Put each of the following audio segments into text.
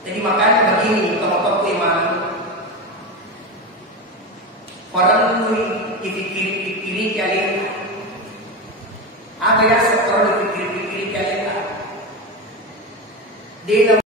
Jadi makanya begini, kalau iman orang dipikir-pikiri kalian ada ya seorang dipikir-pikiri kalian dia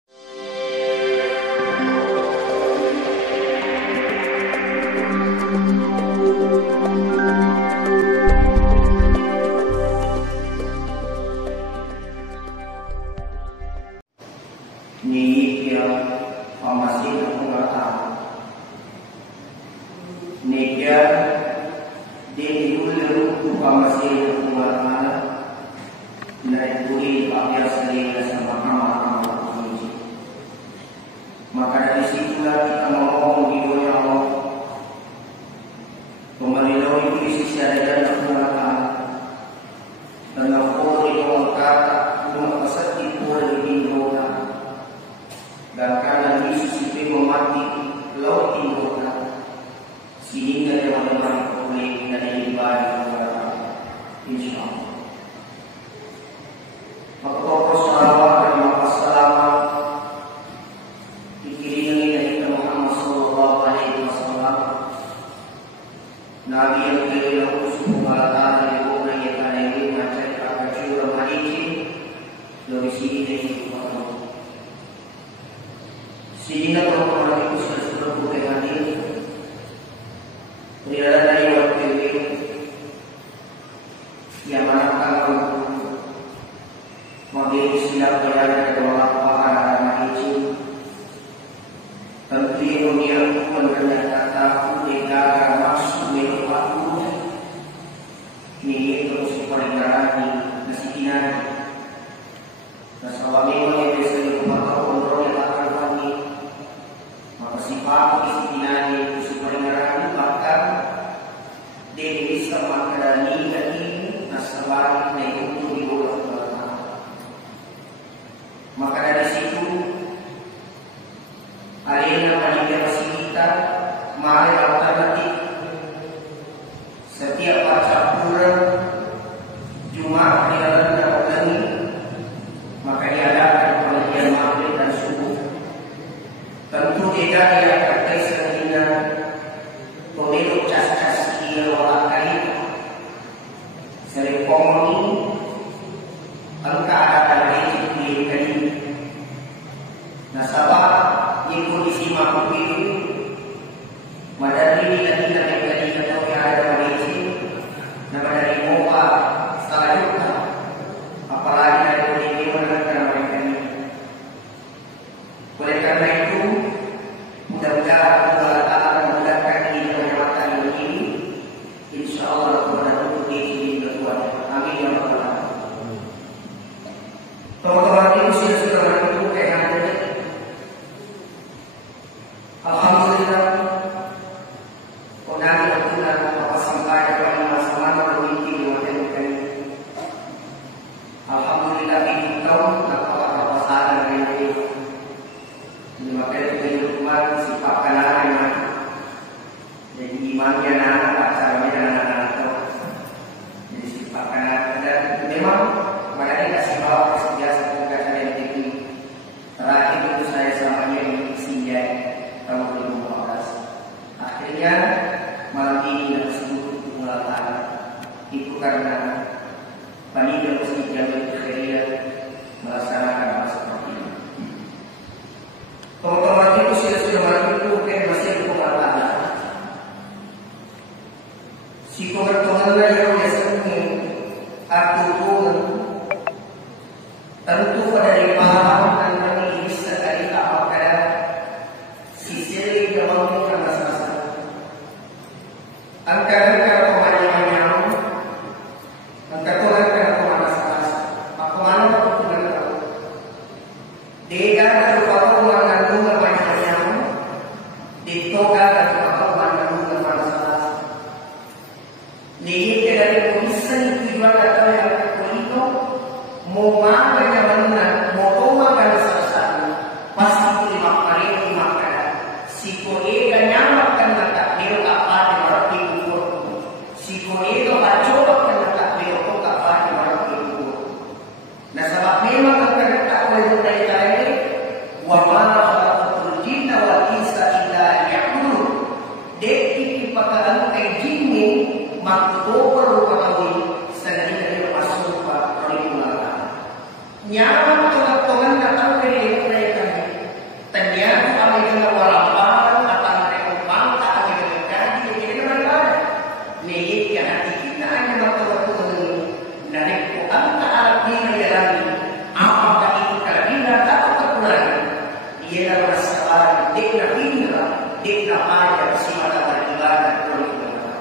di namanya si pada beribadah beribadah.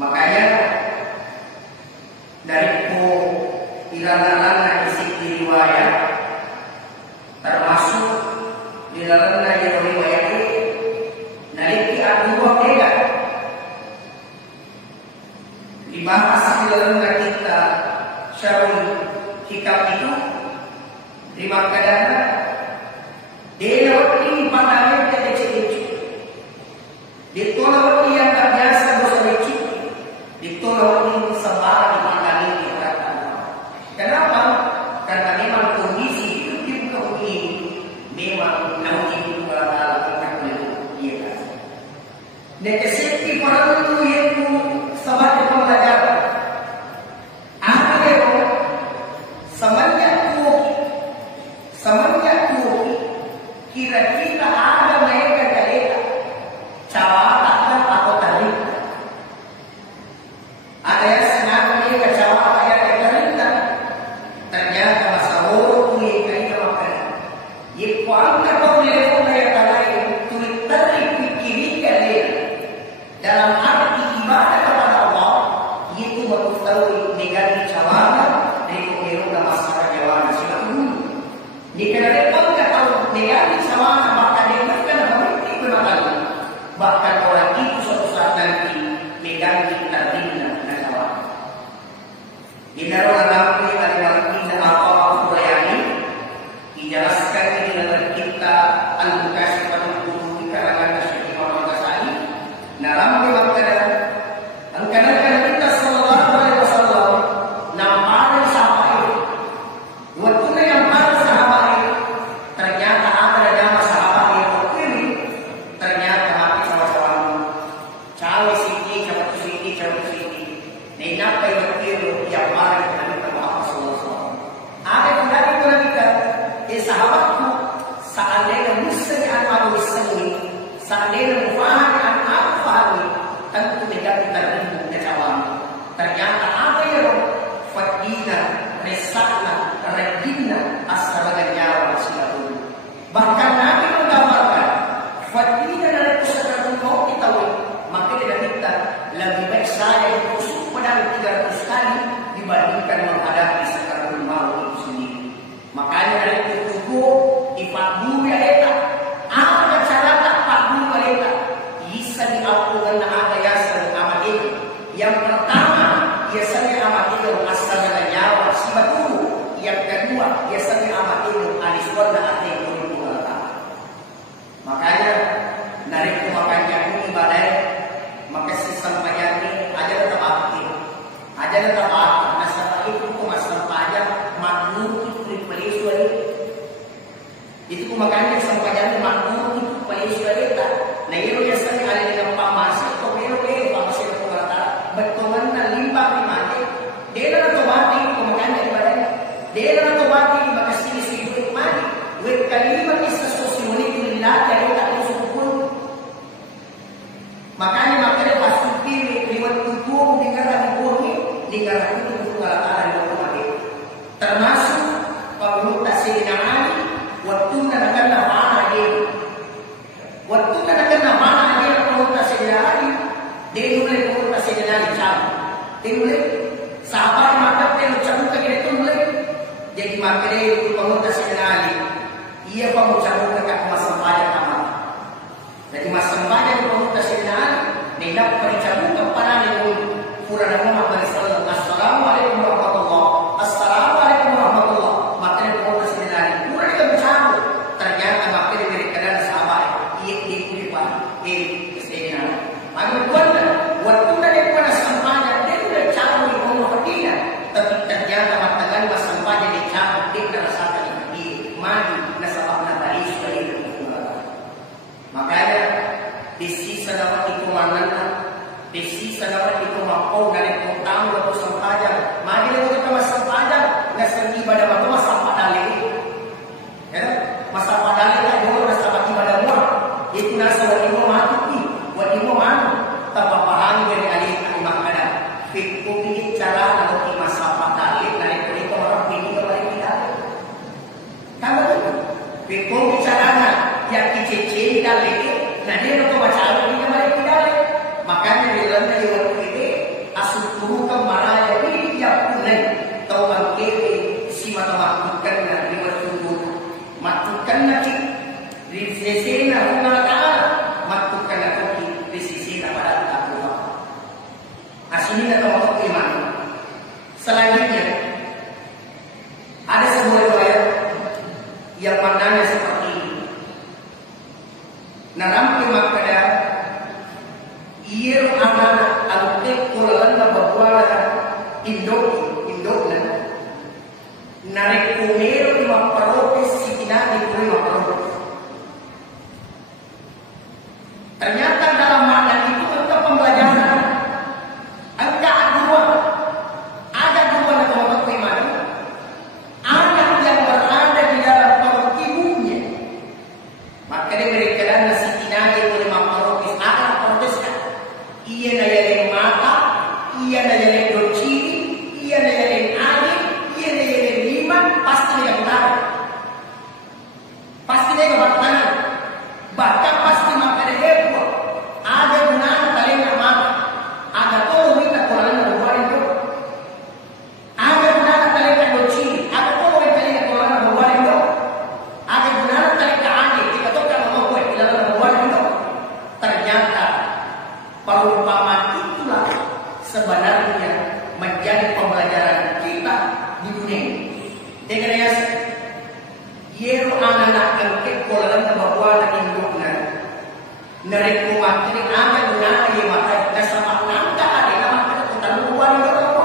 Makanya dari ilana isi riwayat termasuk di dalam riwayat ini naliki Abu Hurairah dibahas di dalam kita Syarul Hikam itu di makadana dia ini pandangan dia kecil-kecil ditolak yang tak biasa dosa kecil ditolak ini sebar di pandangan dia. Kenapa? Karena memang kondisi itu kita ini memang naudzubillah ta'ala dia kan. Nekesiti orang itu yaitu sebagai pembelajaran. Apa itu? Semenjak itu kira-kira ada mereka cerita cawatan atau tarik. Ada yang senang mereka cawatan yang cerita. Ternyata masa orang mereka itu makan. Ibu angkat boleh mereka lain tulis tarik pikirkan dia dalam arti ibadah kepada Allah itu mengetahui negara cawatan dari kehidupan masyarakat Jawa Nasional. Dikira pun kata negara cawatan bahkan dia bukan berhenti bermakan. Bahkan orang itu suatu saat nanti negara terdina negara. Di dalam ramai al-Waqidah al-Qurayani dijelaskan di dalam kitab Al-Mukasyifatul Qulub karangan Syekh Muhammad Ghazali. Dalam riwayat angkatan kita sallallahu alaihi wasallam nampak sahabat waktu yang para sahabat ternyata ada nama sahabat yang kiri ternyata mati sama-sama cawe sini ini apa yang kiri yang baik Nabi Muhammad sallallahu alaihi wasallam ada kembali kita sahabatku seandainya muslim atau muslim seandainya faham atau faham tentu tidak terhubung ke cawan. Ternyata apa yang fadina, resakna, redina asal nyawa silatul. Bahkan Nabi menggambarkan fadina dari pusat mau kita maka tidak kita lebih baik saya tusuk pedang 300 kali dibandingkan menghadapi sakaratul maut itu sendiri. Makanya dari itu ipabu mereka apa cara tak pabu mereka bisa diapunkan apa yasan amat itu. Yang pertama biasanya amat itu asalnya nyawa si batu. Yang kedua biasanya amat itu aliswan dan hati makanya dari kemakannya ibadah maka sistem pajak ini aja tetap aktif aja tetap aktif masalah itu masalah pajak makmur itu makanya sampainya makmur itu paling sulit. Nah itu biasanya ada dengan pamasi atau pamasi itu kata berteman dan limbah dimati. Dia nak tomati makanya ibadah. Dia nak tomati maka sini duit mati. Duit kalimat isa sosial ini dilatih dari tak usupun. Makanya pasti pilih lewat tubuh negara itu kata di termasuk pemerintah Sayyidina waktu nak mana dia waktu nak mana dia pemerintah Sayyidina dia boleh pemerintah Sayyidina dia boleh sahabat maka dia ucapkan kita itu boleh jadi maka dia pemerintah Sayyidina ia mengucapkan ke masa pajak amat jadi masa pajak pemerintah Sayyidina dia dapat percabut kepada dia Quran Muhammad sallallahu alaihi wasallam assalamualaikum warahmatullahi assalamualaikum warahmatullahi maka dia pemerintah Sayyidina ternyata maka dia berikan sahabat ia dikulipan Sayyidina maka waktu dia pun sampainya dia sudah cabut di umur dia tapi ternyata matakan mas sampainya dia cabut dia merasakan di maju nasabahnya dari sekali makanya di sisa dapat itu mana di sisa dapat itu mau dari utang atau sampainya maka dia itu mas sampainya nggak sering ibadah waktu mas sampainya ya masa padahal itu dulu rasa bagi pada muat itu nasa wadimu mati wadimu mati tanpa paham dari alih imam kada fikir cara atau masa padahal dari itu orang ini kembali kita tahu fikir bicara yang kecil kali nah dia untuk masalah ini balik kidale makanya di dalam ayat ini asukuru kemana jadi ya punai tau angke si mata matukan na di masukuru matukan na ki di sisi na Allah Taala matukan na ki di sisi na pada Allah asini na tahu iman selanjutnya ada sebuah riwayat yang maknanya seperti ini. Narampi makada ieu anak alute kulan na babwala indok narik kumero di maparopes sitina di kuri maparopes. Ternyata dalam makna itu ada pembelajaran. Ada dua na kawan iman. Anak yang berada di dalam perut ibunya. Maka dia berikan na sitina di kuri maparopes. Anak protes kan. Ia na yang mata, ia na yang doci, ia na yang agi, ia na yang lima, pasti dia ketahui. Pasti dia kebatanan. Bahkan pasti maka dia heboh. Ada benar kali nama, ada tolong minta Quran dan buat itu. Ada benar kali doci, ada tolong kali Quran dan buat itu. Ada benar kali agi, kita tahu kan mau buat dalam buat itu. Ternyata perumpamaan itulah sebenarnya menjadi pembelajaran kita di dunia. Dengan ya, yero anak angkat kolam terbawa lagi induknya. Narik kuat ini anak guna yang mata sama nangka ada nama kita ketahuan itu apa?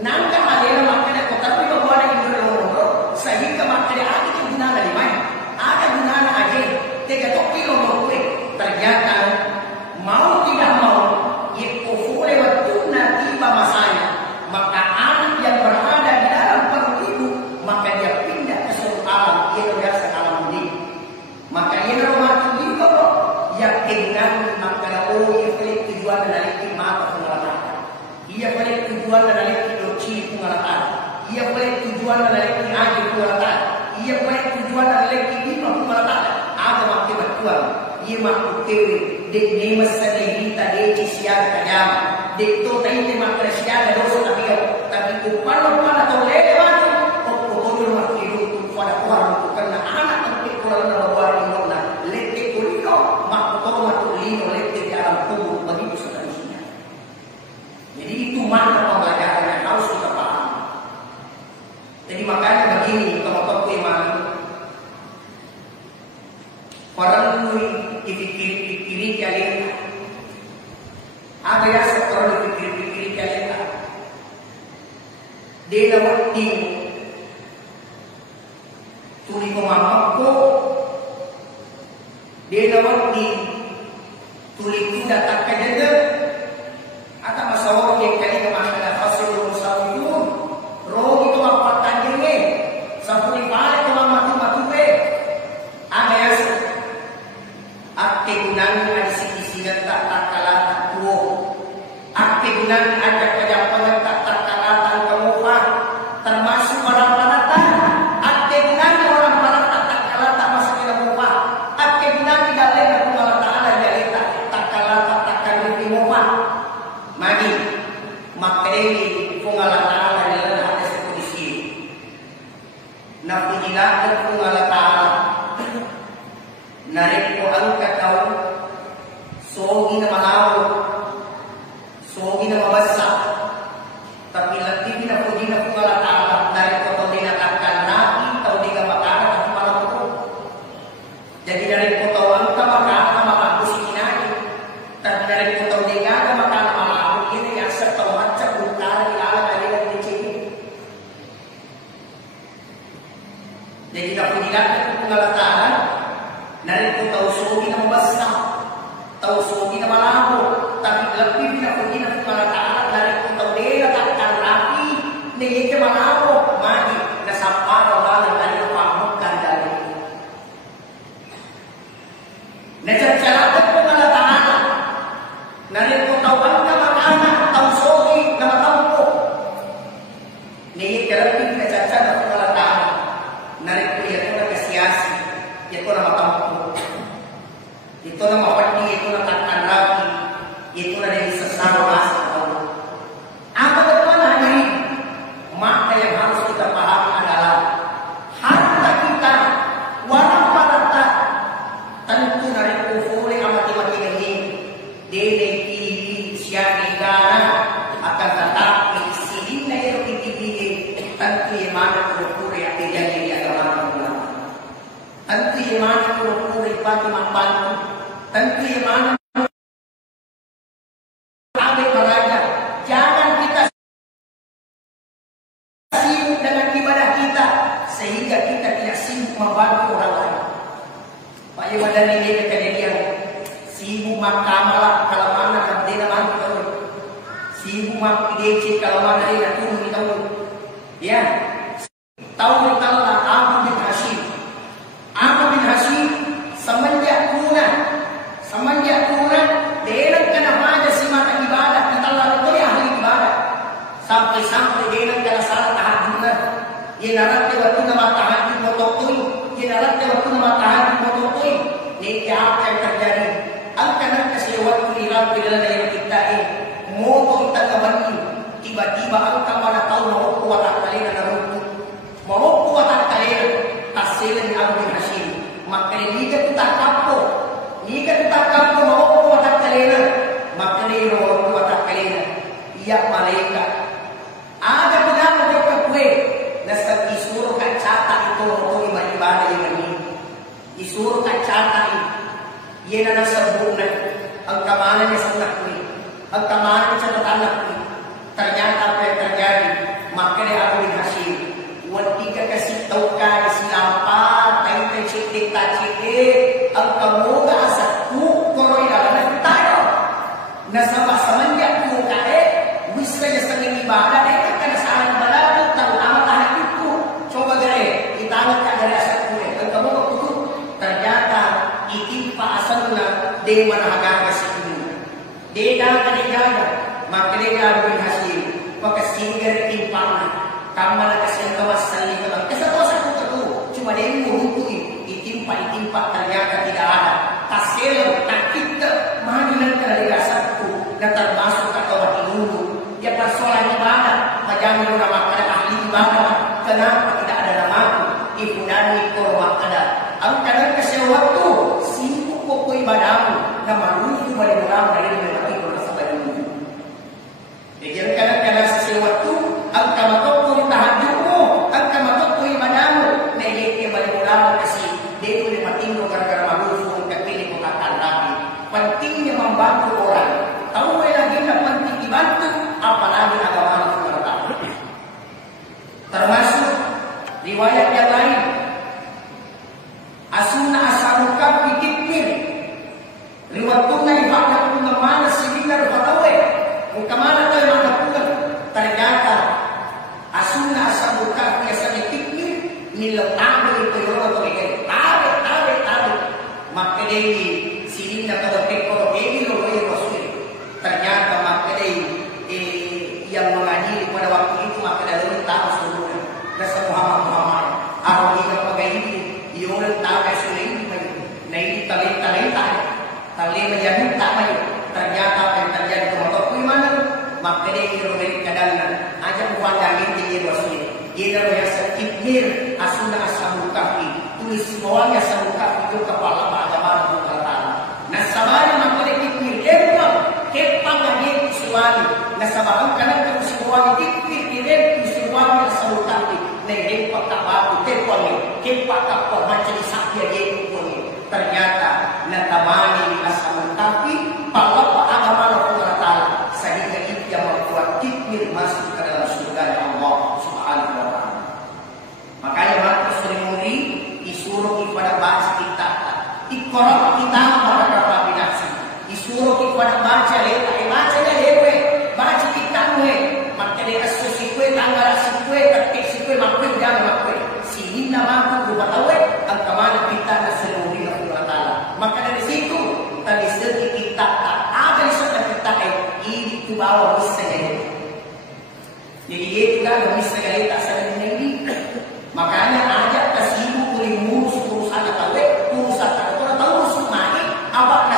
Nangka ada nama kita ketahuan lagi induk sehingga makanya ada yang guna dari mana? Ada guna aja. Tiga topi lo ternyata mau tidak mau itu lewat nanti masanya maka anak yang berada di dalam perut ibu maka dia pindah ke suatu alam ia biasa alam ini maka ia mati di bawah yakinkan maka ia balik tujuan dari mata pengalaman ia balik tujuan dari doci pengalaman ia balik tujuan dari agi pengalaman ia balik tujuan dari lima pengalaman ada waktu bertuan ia makhluk tewi dek nemas sendiri tadi siar kanyam dek to tadi makhluk siar dosa tapi upano atau lewat oktober waktu itu pada orang karena anak tapi kurang bawa lino lete kulino makhluk lino lete dalam tubuh begitu seterusnya. Jadi itu makna pembelajaran yang harus kita paham. Jadi makanya begini teman-teman iman orang dipikir-pikiri kalian ada yang setelah dipikir-pikiri kalian dia dapat tuli komamako dia dapat tuli tidak tak kejadian atau masalah yang kali kemarin hasil musawirun roh itu apa tandingnya sampai balik ke matu-matu ada yang akte gunaan ada sisi tak kalah tuo akte gunaan ada kejapan tak kalah kemufa termasuk para-paratan akte gunaan orang para tak kalah tak masuk ke kemufa akte gunaan tidak lain Allah Taala dari tak kalah tak kalah kemufa mari maka ini Allah Taala adalah ada kondisi nak dilakukan Allah Taala narik ko angkat kau sogi na malaw sogi na mabasa tapi lagi na po di na po malata narik ko di nakakal natin tao di ka makaka at malaw ko jadi narik ko tao ang kamakaka makakusi kinain tapi narik ko tao di ka makaka malaw ini yang serta macam utara ilala kalian di sini jadi na po di nakakal malata narik ko tahu sugi na mabasa, tahu sugi na malabo, tapi lebih na pergi na pengalaman narik ko tahu dia takkan rapi, nih ke malabo, mati nasapar orang dari pamukan dari. Nacacarat pengalaman, narik ko tahu angka makana, tahu sugi na matampo, nih ke lebih nacacarat pengalaman, narik ko ya ko na kasiasi, ya ko na matampo. Ito na mawadi, ito na takanrapi, ito na dari sesama sa Allah. Apa betul hari makna yang harus kita pahami adalah harta kita walau pada tentu dari kufur yang mati-mati ini dene kiri siapa negara akan tetapi sini yang dipilih tentu iman kufur yang terjadi di agama Allah. Tentu iman kufur itu mampan. Tentu iman ada beraja. Jangan kita sibuk dengan ibadah kita sehingga kita tidak sibuk membantu orang lain. Pak Iwadan ini kejadian sibuk makamala kalau mana kan dia mana tahu. Sibuk mak DC kalau mana dia turun tahu. Ya. Tahu tentang Abu bin Hashim. Abu bin Hashim semenjak kuna dia kena aja si mata ibadah kita lalu ahli ibadah sampai dia kena salah tahajud dia narat waktu nama tahajud motokui dia narat waktu nama tahajud motokui ini apa yang terjadi angkana kesewat kulirap dalam yang kita moto kita kembali tiba-tiba angka mana tahu mau kuat kalian mau kuat kalian hasilnya Abu bin Hashim maka ini kita kapok jika ditakap mau kuat kalian, maka ini roh kuat kalian. Ia malaikat. Ada bilang mereka kue, nasa disuruh kacata itu untuk ibadah yang ini. Disuruh kacata ini, ia nasa bulan. Ang kamanan yang sangat kue, ang kamanan yang sangat anak kue. Ternyata apa yang terjadi, maka dia Abu bin Hashim. Wantika kasih tahu kan siapa, tahu cik ang kamu gak asatku koroi dalam tayo nasabah semenjak ku kae bisa setengah ibadah deh kan salah ibadah tu terutama tahan itu coba gere kita angkat dari asatku deh ang kamu itu ternyata itimpa asalnya de manahaga kasih de gaya maka de Abu bin Hashim maka singgir timpang kamala kasih kawas salih kesatuan itu cuma dia menghubungi itimpa ternyata tidak ada. Tasel tak kita mahinan dari dasarku dan termasuk atau dulu. Dia persoalan ibadah. Macam nama pada ahli ibadah. Kenapa tidak ada namaku? Ibundani korban ada. Aku kadang kasih waktu sibuk pokok ibadahmu. Nama lucu balik orang dari mereka itu rasa balik. Jadi kadang-kadang kasih waktu. Aku kamatoko tahajudmu. Aku kamatoko ibadahmu. Nah ini balik orang kasih. Dia boleh mati gara-gara malu kepilih mengatakan rapi. Pentingnya membantu orang. Tahu lagi nak penting dibantu, apalagi agama Allah. Termasuk riwayat yang lain. Asuna asamuka pikir. Riwayat tunai ibadah pun mana sibilar patawe. Kemana tahu mana pun ternyata asuna asamuka biasanya pikir nilai tahu itu orang maka dari sini nak kalau ini loh yang masuk ternyata maka dari yang mengaji pada waktu itu maka dari tahu seluruhnya dan Muhammad aku ingat pakai ini dia orang tahu sudah ini nah ini tali menjadi tak mayu ternyata apa yang terjadi kelompok mana maka dari orang kadang aja bukan lagi dia masuk dia yang sekipir asuna ashabul kahfi tulis semuanya ashabul kahfi itu kepala agama Allah. Nah sabari makhluk dipikir kepang lagi suami. Nah sabarang kanan ke suami dipikir suami ashabul kahfi. Nah ini pakak baru teponi kepak kapor macam sakya dia pun ternyata natamani ashabul kahfi pala agama Allah sehingga itu yang membuat dipikir masuk ke dalam surga Allah Subhanahu wa taala. Makanya waktu sering muri disuruh kepada baca kitab, iqra kitab pada kapinasi. Disuruh kepada baca baca kitab maka dia sesuai tanggal sesuai ketik sesuai makhluk dan makhluk. Sini nama aku tahu angka mana kita seluruh Allah Taala. Maka dari situ tadi sedikit kitab ada di sana kitab ini tu bawa bisa jadi dia juga bisa kali tak sadar ini. Makanya ajak ke sibuk urusan atau urusan orang tahu semai abak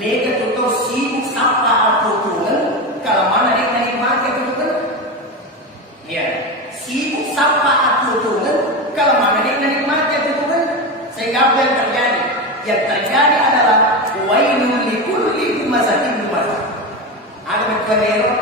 Mega tutor sibuk sapa aturan kalau mana dia menikmati aturan. Ya, sibuk sapa aturan kalau mana dia menikmati aturan. Sehingga apa yang terjadi? Yang terjadi adalah wailul likulli humazatin lumazah. Ada berkadero,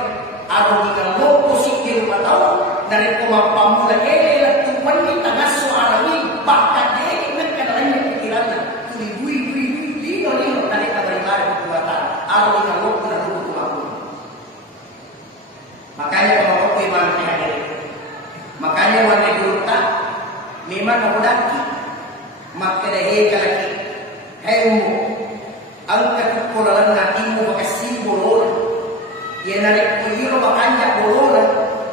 ada juga positif atau dari pemula ele tuan kita nasu alami bahkan dia mereka dalamnya pikirannya lino dari kabar kekuatan ada juga waktu dan waktu. Makanya kalau waktu ibarat hadir, makanya warna duta memang mudaki maka deh lagi hemu angkat kekuatan natimu makasih bolon yang narik kuliah makanya bolon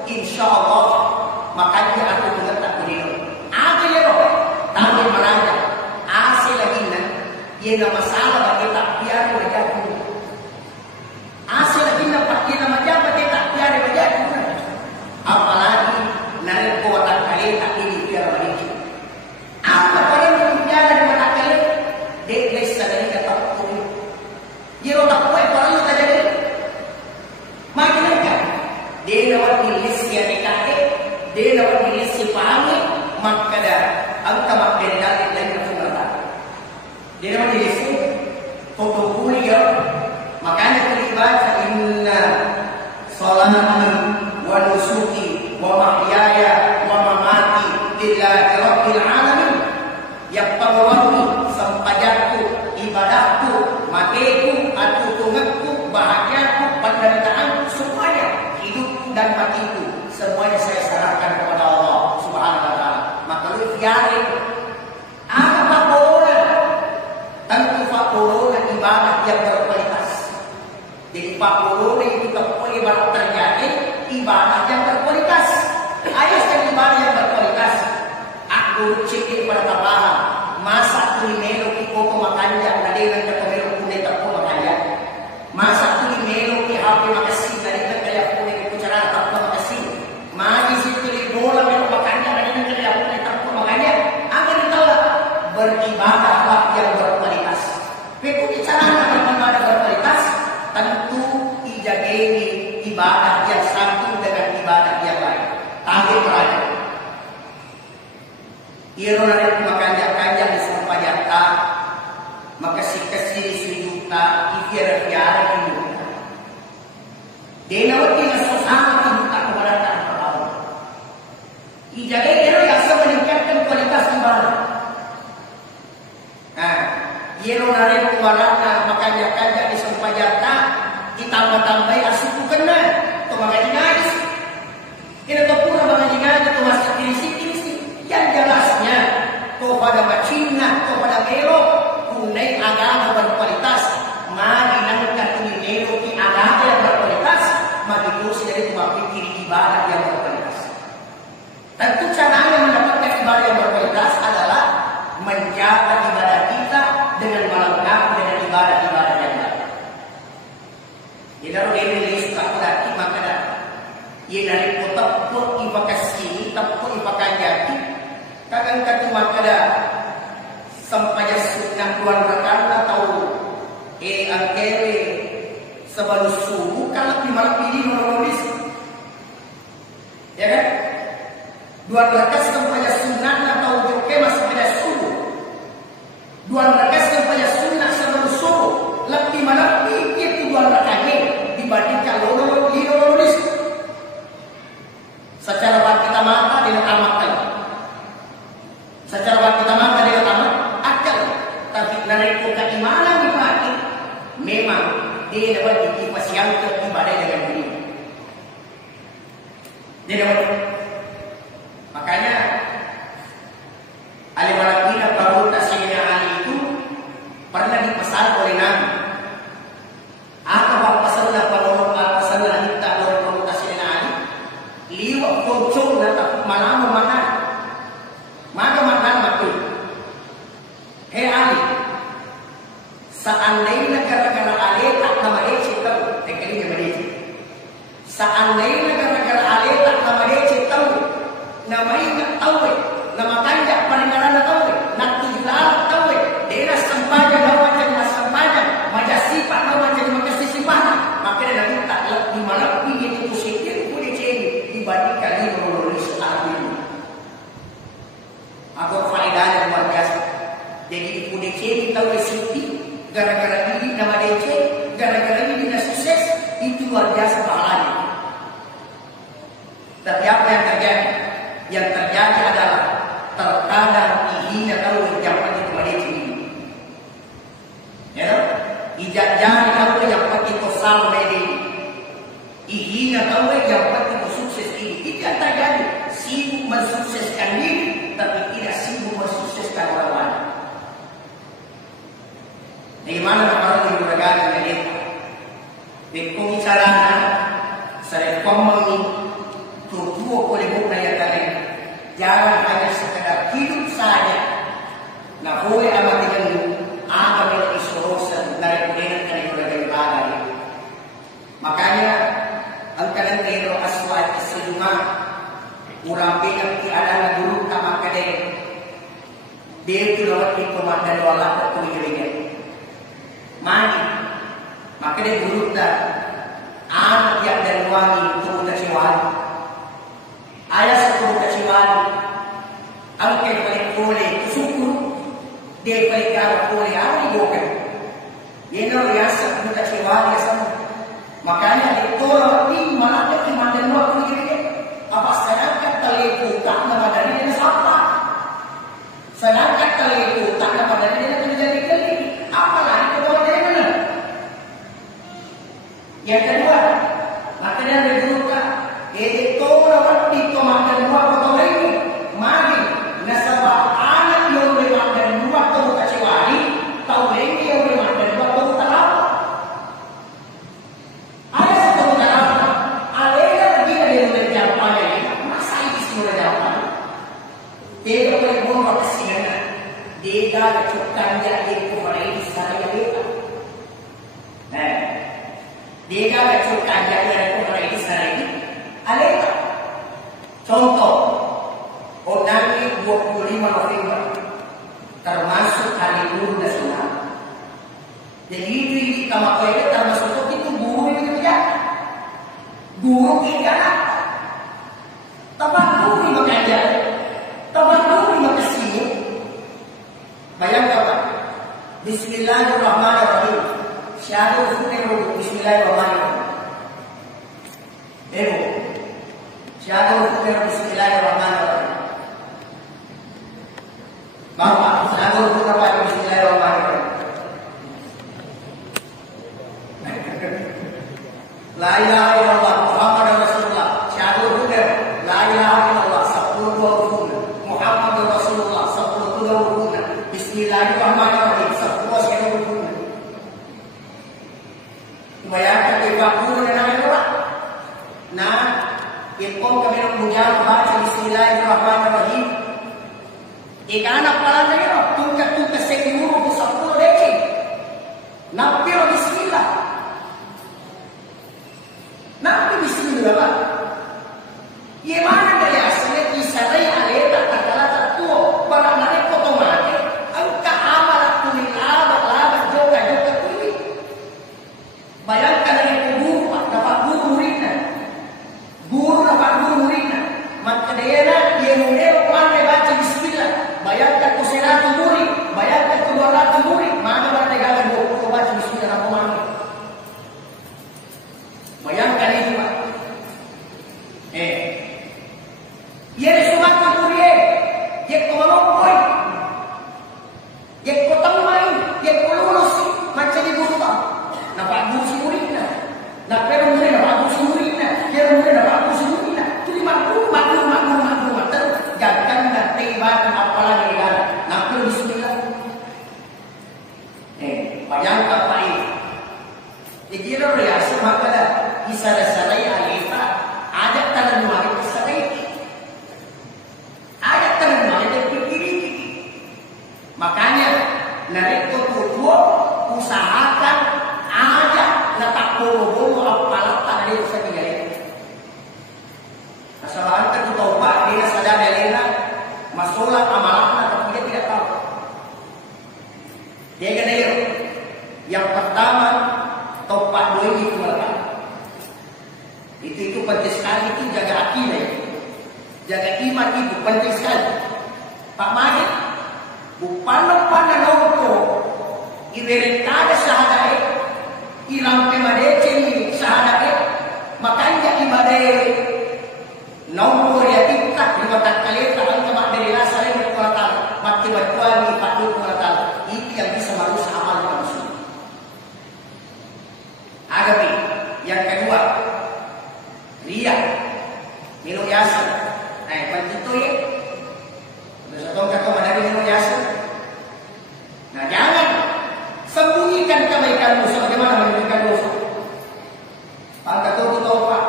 insyaallah makanya aku mengetak beliau. Ada ya roh, tapi meraja. Asal lagi nak, ia nama masalah bagi tak biar berjatuh. Asal lagi nak pakai nama jabat dia tak biar berjatuh. Apalagi narik kuatan kali tak ini biar berjatuh. Apa orang yang biar dari mata kali? Dia lesa dari kata pun. Dia rotak kue kalau tak jadi. Maknanya kan? Dia dapat tulis yang dikatakan, dia dapat tulis si pahami, maka dah angka makin dari lain kefuatan. Dia dapat tulis foto kuliah, makanya terlibat inna salati wa nusuki wa mahyaya wa mamati lillahi rabbil alamin. Yang pengawalku, sampajaku, ibadahku, matiku, atutunganku, bahagiaku, penderitaan, semuanya dan matiku semuanya saya serahkan kepada Allah Subhanahu wa taala. Maka lu yakin apa corona? Tentu corona ibadah yang berkualitas. Jadi corona itu ibadah terjadi ibadah yang berkualitas. Ayat dan ibadah yang berkualitas. Aku cekik pada tabahan masa tu melo ki koko makanya nadeng ka melo kunay tappo makanya. Masa tu melo ki happy makasih dari kaya kunay cara tappo makasih. Mari situ di bola melo makanya nadeng kaya kunay tappo makanya. Akan ditolak beribadahlah yang berkualitas. Beku bicara beribadah berkualitas tentu ijageni ibadah yang satu dengan ibadah yang lain. Tahu peraja. Iro narin makanya-kanya di sampayata makasih-kasih sejuta ikiara-kiara kinuta. Denawati na sasama kinuta kepada Allah. Ijaga iro yang meningkatkan kualitas ibadah. Nah, iro narin kumarana makanya-kanya di sampayata ditambah-tambah asuku kena to mga dinagis. Ino to pura mga dinagis to masih kirisi yang jelasnya kepada macina, kepada melo kunai agama berkualitas. Mari nangkat ini melo di agama yang berkualitas. Mari terus dari pikir ibadah yang berkualitas. Tentu caranya mendapatkan ibadah yang berkualitas adalah menjaga ibadah kita dengan melengkapi dengan ibadah-ibadah yang lain. Jadi kalau dia menulis tak berarti maka dah ia dari kotak pun ibakasi, tak pun ibakajati. Kadang kata maka dah sampai sunnah keluar rakan atau angkere sebelum subuh kalau malam pilih menulis, ya kan? Dua rakaat sampai sunnah atau joke masih pada subuh. Dua rakaat sampai sunnah sebelum subuh lebih malam itu dua rakaatnya dibandingkan lo nulis. Secara kita mata dengan amalkan. Secara kita mata dia tamat akal, tapi dari keimanan dipakai memang dia dapat dipasiangkan ibadah dengan diri. Dia dapat. Makanya alim al-Qina baru Sayyidina Ali itu pernah dipesan oleh Nabi. Apa pasalnya kalau pasalnya kita oleh Sayyidina Ali? Liwat kocok dan malam mana? Maka makan. Hei Ali, seandainya gara-gara Ali tak nama dia cipta, teknik nama dia. Seandainya gara-gara Ali tak nama dia cipta, nama ini tahu, nama kanjak peninggalan tahu, nak tujuan tahu, daerah sempadan bawa jenis sempadan, majasipat DC tahu Siti, gara-gara ini nama DC, gara-gara ini dia sukses, itu luar biasa pahalanya. Tapi apa yang terjadi? Yang terjadi adalah terkadang ihina tahu yang itu DC ini. Ya, ijazah tahu yang itu salah ini. Ihina tahu yang itu sukses ini. Itu yang terjadi. Sibuk mensukseskan diri, tapi tidak sibuk mensukseskan orang lain. Bagaimana kalau di negara ini? Kung caranya saya pemeng tujuh oleh bukan yang tadi. Jangan hanya sekedar hidup saja. Nah, boleh amat dengan apa yang isorosan dari kemudian dari negara. Makanya angkatan tero aswat seluma urang pinang ti ada guru kama kade dia tu lawat di komandan wala ko tuliringan mani maka dia guru ta anak yang dari wangi turun dari wangi ayah satu dari wangi angke paling boleh syukur dia paling kalau boleh apa dibukan dia no biasa dari wangi sama makanya ditolak di mana ke komandan wala tuliringan apa sedangkan terliputan nama dari dia siapa? Sedangkan terliputan nama dari dia menjadi keli. Apalagi kedua dari mana? Yang kedua, makanya berbuka. Itu orang di komandan dua atau lain. Mari nasabah anak yang bermandan dua atau kacewali, tahu lagi yang bermandan dua atau talapa. Ada satu talapa. Ada dia yang berjampa. Dia boleh buat kesini. Dia dah cukkan jadi kemarin saya beta. Dia dah cukkan jadi kemarin saya ini. Aleta. Contoh, orang ini 25 November termasuk hari guru nasional. Jadi itu kalau itu termasuk itu guru itu ya. Guru tidak. Teman guru yang mengajar. Teman guru yang kesini, bayangkan Pak. Bismillahirrahmanirrahim. Syahadu futeru Bismillahirrahmanirrahim. Ibu, syahadu futeru Bismillahirrahmanirrahim. Bapak, syahadu futeru Bismillahirrahmanirrahim. La ilaha illallah Muhammadur Rasulullah. Syahadu futeru la ilaha illallah 10 Muhammad Rasulullah sallallahu alaihi wasallam. Bismillahirrahmanirrahim. Semua saya berguna. Bayangkan ibadah dengan orang. Nah, ikom kami mengujar baca Bismillahirrahmanirrahim. Ikan apa lagi no? Tungkat sekiranya bu 10 deci. Nampil Bismillah. Nampil Bismillah Pak. Gimana dari asli isyarat aleta katalah tertua barang dari otomatis angka amal kuning laba juga kuning. Bayangkan dari guru dapat guru muridnya, maka dia mulai pandai baca Bismillah. Bayangkan ku 100 murid, bayangkan ku 200 murid, mana pandai gagal ku baca Bismillah apa mana? Bayangkan ini Pak. Ia sumatkan kurie, ia komalopoi, ia kotamai, ia kolulus, macam di guru. Nampak guru si muridnya, nampak murid nampak guru si muridnya, dia murid nampak guru si muridnya. Jadi makmur, terus jangan dah tiba apalagi kan, nampak Bismillah. Bayangkan Pak ini. Jadi orang yang sumatkan dah, isara-sarai alisa, ada tanah dua sarai. Makanya narik tujuh usahakan aja letak bulu apalah tak ada usaha tinggal. Kesalahan kan tobat dia sadar Elena masalah amalan tapi dia tidak tahu. Dia kena yang pertama tobat dulu itu mereka. Itu penting sekali itu jaga akidah, jaga iman itu penting sekali. Pak Mahir. Bukan pandang orang iberentada sahadae, ilang pemadece sahadae, makanya ibadai nomor ya tingkat di mata kalian tak temak dari rasa ini kuatan mati berkuali patuh kuatan itu yang bisa merusak amal manusia. Agapi yang kedua ria milu yasin. Nah yang itu ya satu kata dari milu yasin. Nah jangan sembunyikan kebaikanmu sebagaimana menyembunyikan dosa. Pangkat itu tahu pak.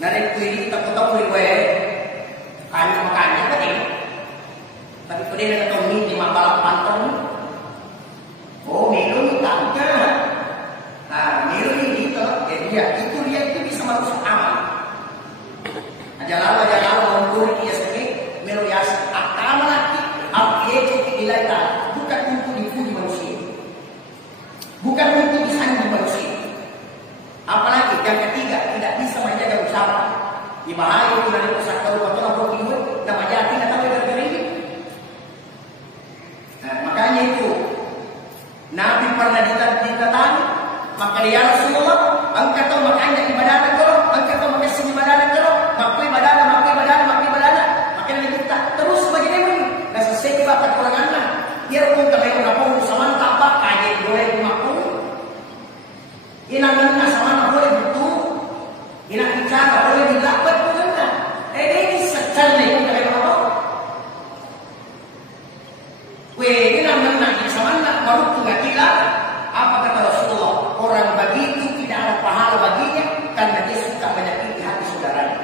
Narik kuih tak tahu gue kan makannya kan ini. Tapi pada nak tahu ni lima balap pantang. Oh milu tangga. Nah milu ini tu jadi dia itu bisa masuk amal. Ajalah mengukur dia sendiri milu yas akal lagi apa itu dilakukan bukan untuk dipuji manusia. Bukan untuk disanjung manusia. Apalagi yang ketiga tidak bisa menjaga usaha. Di bahaya itu dari usaha kalau betul apa timur nama jati tidak tahu gara-gara ini. Nah, makanya itu Nabi pernah didatangi maka dia Rasulullah angkat tahu makanya ibadah kalau angkat tahu makasih ibadah kalau makai ibadah maka dia minta terus bagaimana ini dan selesai bakat kurangan dia pun terlalu ngapung sama tak apa kayak boleh ngapung inang sama boleh butuh, inang bicara boleh didapat bukan? Ini secara yang kita tahu. Weh inang sama nak baru tunggu kita. Apa kata Rasulullah? Orang begitu tidak ada pahala baginya karena dia suka menyakiti hati saudaranya.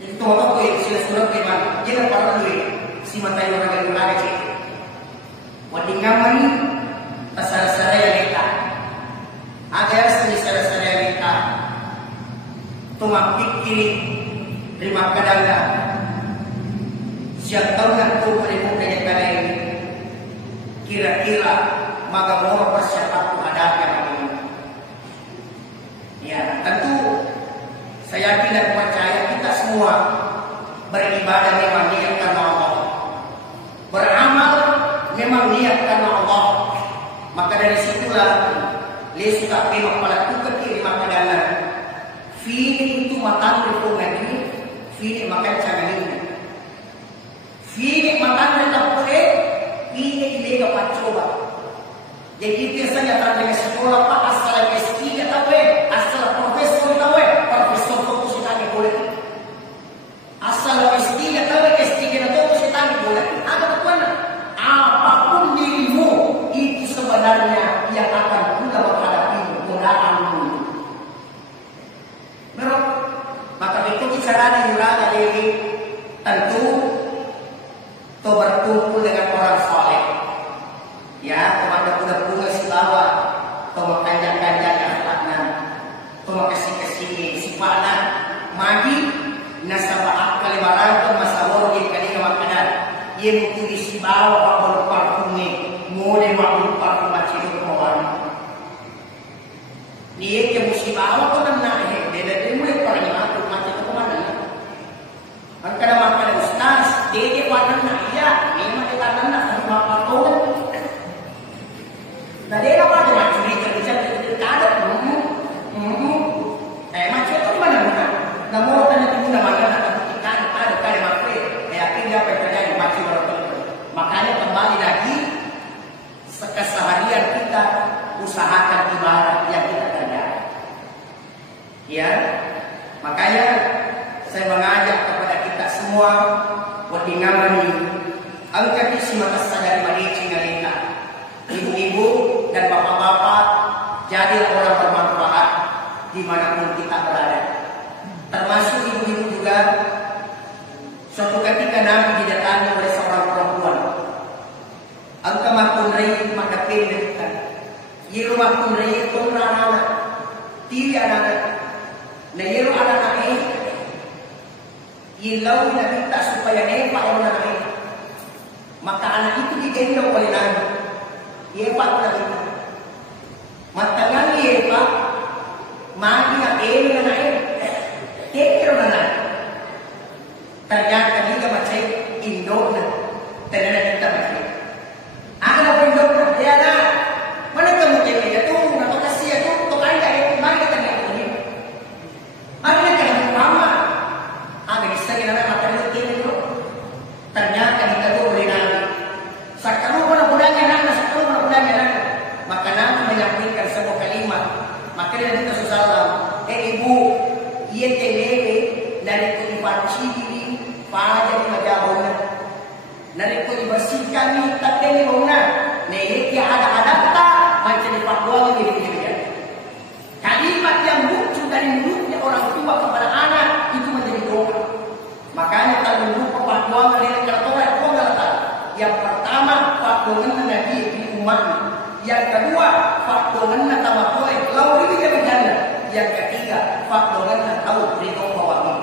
Itu apa tu? Sila surat lima. Jangan parah dulu. Si mata yang orang yang cek. Wadingaman tasar-sara yang kita. Agar seri-seri kita tumak pikir terima kadangga siap tahu nak tu muka yang kalian kira-kira maka mau persiapan menghadapi ini. Ya tentu saya tidak percaya kita semua beribadah memang niat karena Allah, beramal memang niat karena Allah. Maka dari situlah Lesu tak tengok pada tu kecil makanan. Feeling itu matang berhubungan ini. Feeling makan jangan ini. Feeling matang tak boleh. Ini dapat coba. Jadi biasanya tak dengan sekolah pak asal S3 tak boleh, asal profesor tak boleh, profesor fokus kita boleh. Asal S3 tak boleh, S3 tak fokus kita boleh. Ada apa? Apapun dirimu itu sebenarnya yang akan kita menghadapi godaan dulu. Maka itu bicara di murah dari tentu to berkumpul dengan orang soleh. Ya, kepada budak-budak si bawah, to makanjak-kanjak akhlakna, to makasih-kasih sifatna, magi nasabah kali marang masawor di kali makanan. Ia butuh isi bawah bakal parfumnya, mode bakal parfum macam kawan. Dia ke musibah apa kan nak dia mulai parang aku macam tu mana. Angkara makan ustaz, dia warna nak iya, memang dia warna nak sama apa nah dia apa tu macam ni kerja tak ada macam tu mana mana. Namun tanya tu mana nak ikan ada kali makai, yakin dia apa terjadi macam orang. Makanya kembali lagi keseharian kita usahakan ibadah yang kita kerjakan. Ya, makanya saya mengajak kepada kita semua wadingamani angkat isi mata sadari marici ngalita. Ibu-ibu dan bapak-bapak jadilah orang bermanfaat dimanapun kita berada. Termasuk ibu-ibu juga. Suatu ketika Nabi didatangi oleh seorang perempuan. Angka makunrei madapin dekat. Yiru makunrei itu anak-anak. Tiwi anak-anak. Nah yiru anak-anak ini. Ilau nak minta supaya nepak anak-anak ini. Maka anak itu digendong oleh Nabi. Yepak pula minta. Matangan yepak. Magi nak anak ini. Kira anak. Ternyata dia macam Indo. Dan ada kita macam. Ada apa Indo? bersihkan ni tak kena bangunan. Nenek yang ada tak macam ni pakwa ni dia. Kalimat yang muncul dari mulutnya orang tua kepada anak itu menjadi doa. Makanya kalau lupa pakwa dari kertoran tak. Yang pertama pakwa Nabi di umat. Yang kedua pakwa tahu boleh kalau ini dia berjanda. Yang ketiga pakwa tahu ridho bawah.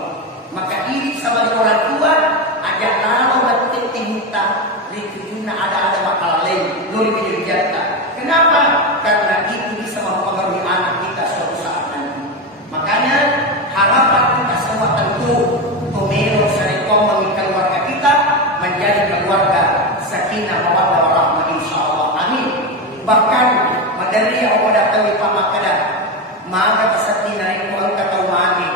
Maka ini sama orang tua ajak lalu dan tinta ditujuna ada bakal lain lori berjanda. Kenapa? Karena itu bisa mempengaruhi anak kita suatu saat nanti. Makanya harapan kita semua tentu Tomero Syarikom mengikat keluarga kita menjadi keluarga sakinah mawaddah warahmah insyaallah. Amin. Bahkan madari kepada tawi pamakada maka sakinah itu angka taumani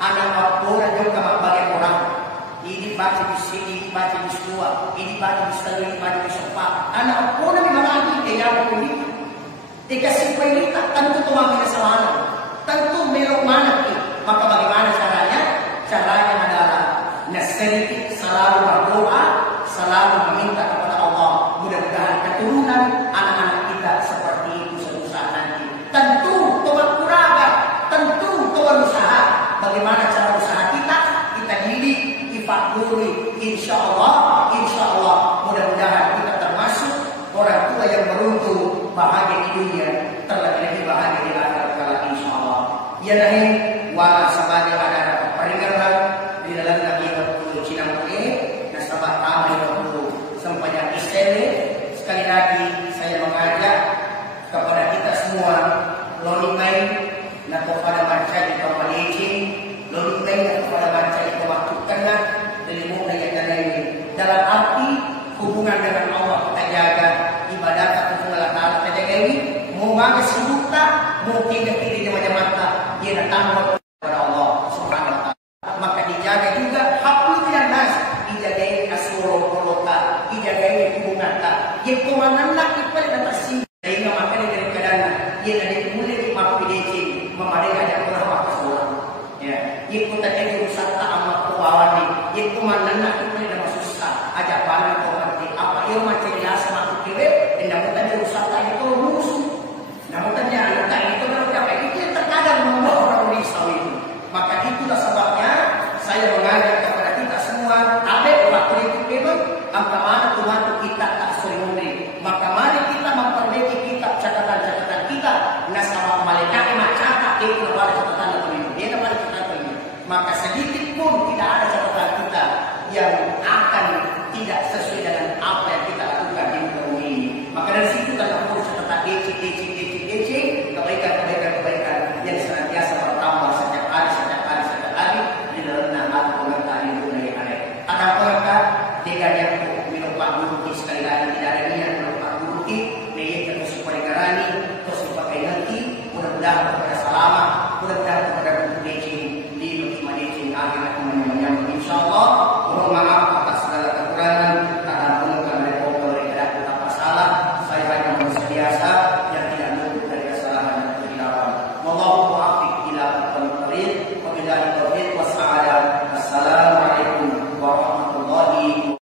anak waktu juga bagi orang. Ini baca di sini, ini baca di semua, ini baca di sana, ini baca di sepak. Anak pun memang lagi dia pilih. Dikasih perintah tentu tuang kesalahan, tentu melok mana ni. Maka bagaimana caranya? Caranya adalah nasri selalu berdoa, selalu meminta kepada Allah. Mudah-mudahan keturunan anak-anak kita seperti itu suatu saat nanti. Tentu tuan kuraga, tentu tuan usaha. Bagaimana cara usaha kita? Kita didik, difakuri. Insya Allah, mudah-mudahan kita termasuk orang tua yang beruntung bahagia di dunia, terlebih bahagia di akhirat kelak insya Allah. Ya nahi wa sabada ada peringatan di dalam Nabi waktu Cina Mekah nasabah kami waktu sempatnya istri. Sekali lagi saya mengajak kepada kita semua lorimai nak kepada baca di bawah leci, lorimai nak kepada baca di waktu tengah dari mulai yang ini dalam arti hubungan dengan Allah kita jaga, ibadah kita mengalah kita jaga ini, mau bagi sibuk tak, mau tidak macam mata, dia datang kepada Allah Subhanahu Wa Taala. Maka dijaga juga hakul yang nas, dijaga asuro koloka, dijaga hubungan tak. Yang komandan nak